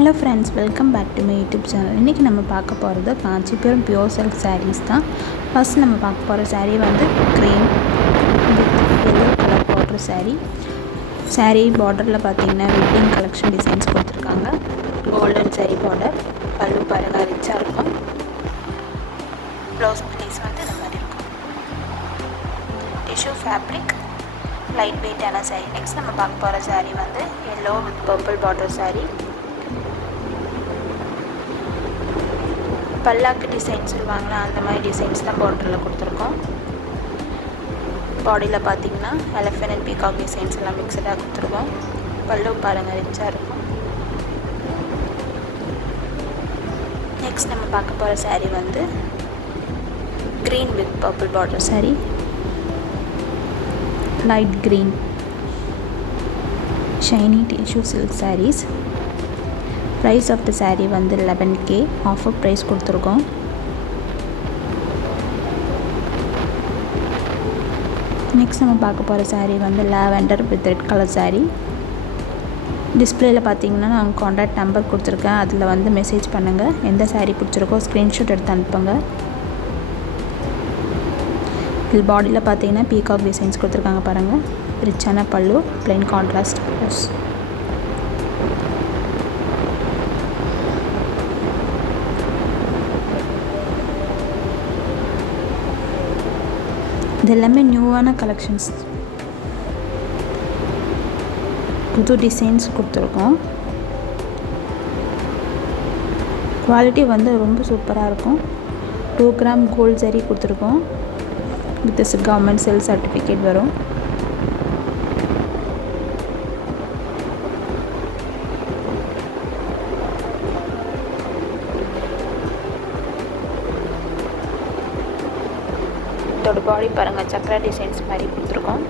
Hello friends, welcome back to my YouTube channel. இன்றைக்கி நம்ம பார்க்க போகிறது காஞ்சிபுரம் பியூர் சில்க் சாரீஸ் தான். ஃபர்ஸ்ட் நம்ம பார்க்க போகிற சாரீ வந்து green with yellow colour border sari. சாரீ பார்டரில் பார்த்தீங்கன்னா வெட்டிங் கலெக்ஷன் டிசைன்ஸ் கொடுத்துருக்காங்க. கோல்டன் சாரீ பார்டர், பல்லு பாருங்க ரிச்சாக இருக்கும். ப்ளவுஸ் பீஸ் வந்து இந்த மாதிரி இருக்கும். டிஷ்யூ ஃபேப்ரிக், லைட் வெயிட்டான சாரீ. நெக்ஸ்ட் நம்ம பார்க்க போகிற சாரீ வந்து yellow with purple border sari. பல்லாக்கு டிசைன் சொல்லுவாங்களா, அந்த மாதிரி டிசைன்ஸ் தான் பார்டரில் கொடுத்துருக்கோம். பாடியில் பார்த்தீங்கன்னா எலஃபண்ட் அண்ட் பீகாக் டிசைன்ஸ் எல்லாம் மிக்சடாக கொடுத்துருக்கோம். பல்லு பாருங்கள் ரிச்சாக இருக்கும். நெக்ஸ்ட் நம்ம பார்க்க போகிற சாரீ வந்து green with purple border sari. Light green shiny tissue silk saris. Price of the sari வந்து 11K. ஆஃபர் ப்ரைஸ் கொடுத்துருக்கோம். நெக்ஸ்ட் நம்ம பார்க்க போகிற சாரீ வந்து lavender with red colour sari. டிஸ்பிளேயில் பார்த்தீங்கன்னா நான் கான்டாக்ட் நம்பர் கொடுத்துருக்கேன், அதில் வந்து மெசேஜ் பண்ணுங்கள். எந்த சாரீ பிடிச்சிருக்கோ ஸ்க்ரீன்ஷாட் எடுத்து அனுப்புங்க. இது பாடியில் பார்த்தீங்கன்னா பீகாக் டிசைன்ஸ் கொடுத்துருக்காங்க பாருங்கள். ரிச்சான பல்லு, ப்ளைன் கான்ட்ராஸ்ட் ப்ளவுஸ். இது எல்லாமே நியூவான கலெக்ஷன்ஸ், புது டிசைன்ஸ் கொடுத்துருக்கோம். குவாலிட்டி வந்து ரொம்ப சூப்பராக இருக்கும். 2 கிராம் கோல்ட் ஜரி கொடுத்துருக்கோம். வித் கவர்மெண்ட் செல் சர்டிஃபிகேட் வரும். இதோட பாடி பாருங்கள், சக்கரா டிசைன்ஸ் மாதிரி கொடுத்துருக்கோம்.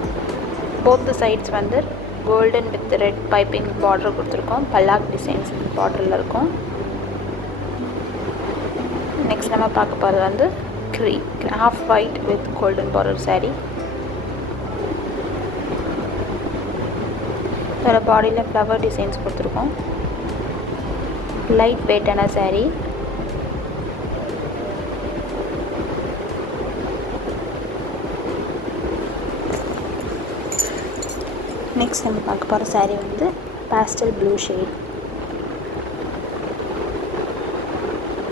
போத் சைட்ஸ் வந்து golden with red piping border கொடுத்துருக்கோம். பல்லாக் டிசைன்ஸ் பார்டரில் இருக்கும். நெக்ஸ்ட் நம்ம பார்க்க போகிறது வந்து half white with golden border sari. இதோட பாடியில் ஃப்ளவர் டிசைன்ஸ் கொடுத்துருக்கோம். லைட் வெயிட்டான சாரீ. நெக்ஸ்ட் நம்ம பார்க்க போகிற சாரீ வந்து pastel blue shade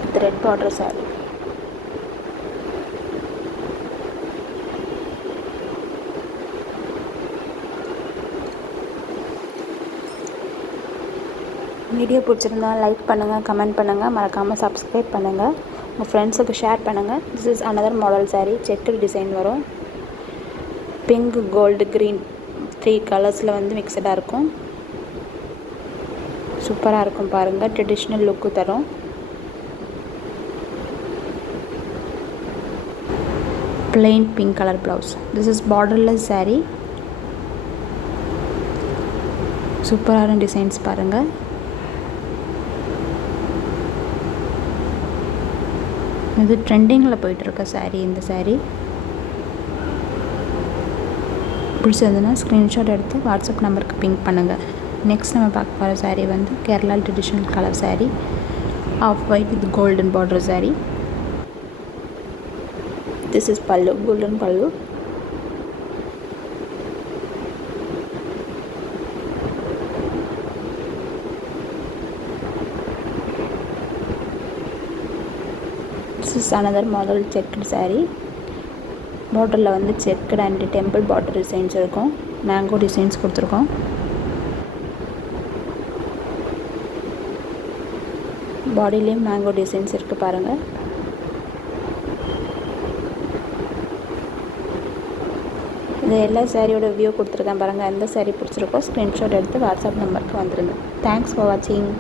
with red border sari. வீடியோ பிடிச்சிருந்தா லைக் பண்ணுங்கள், கமெண்ட் பண்ணுங்கள், மறக்காமல் சப்ஸ்கிரைப் பண்ணுங்கள், உங்கள் ஃப்ரெண்ட்ஸுக்கு ஷேர் பண்ணுங்கள். This is another model sari. Checked design வரும். பிங்க், கோல்டு, க்ரீன் 3 கலர்ஸில் வந்து மிக்சடாக இருக்கும். சூப்பராக இருக்கும் பாருங்கள். ட்ரெடிஷ்னல் லுக்கு தரும். Plain pink colour blouse. This is borderless sari. சூப்பரான டிசைன்ஸ் பாருங்கள். இது ட்ரெண்டிங்கில் போயிட்டுருக்க சாரீ. இந்த சாரீ பிடிச்சிருந்ததுன்னா ஸ்க்ரீன்ஷாட் எடுத்து வாட்ஸ்அப் நம்பருக்கு பிங்க் பண்ணுங்கள். நெக்ஸ்ட் நம்ம பார்க்க போகிற சாரீ வந்து Kerala traditional colour sari. Off white with golden border sari. This is pallu, golden pallu. This is another model checked sari. பார்டரில் வந்து checked and temple border designs இருக்கும். மேங்கோ டிசைன்ஸ் கொடுத்துருக்கோம். பாடியிலேயும் மேங்கோ டிசைன்ஸ் இருக்குது பாருங்கள். இது எல்லா சாரியோட வியூ கொடுத்துருக்கேன் பாருங்கள். எந்த சாரீ பிடிச்சிருக்கோ ஸ்க்ரீன்ஷாட் எடுத்து வாட்ஸ்அப் நம்பருக்கு வந்துடுங்க. தேங்க்ஸ் ஃபார் வாட்சிங்.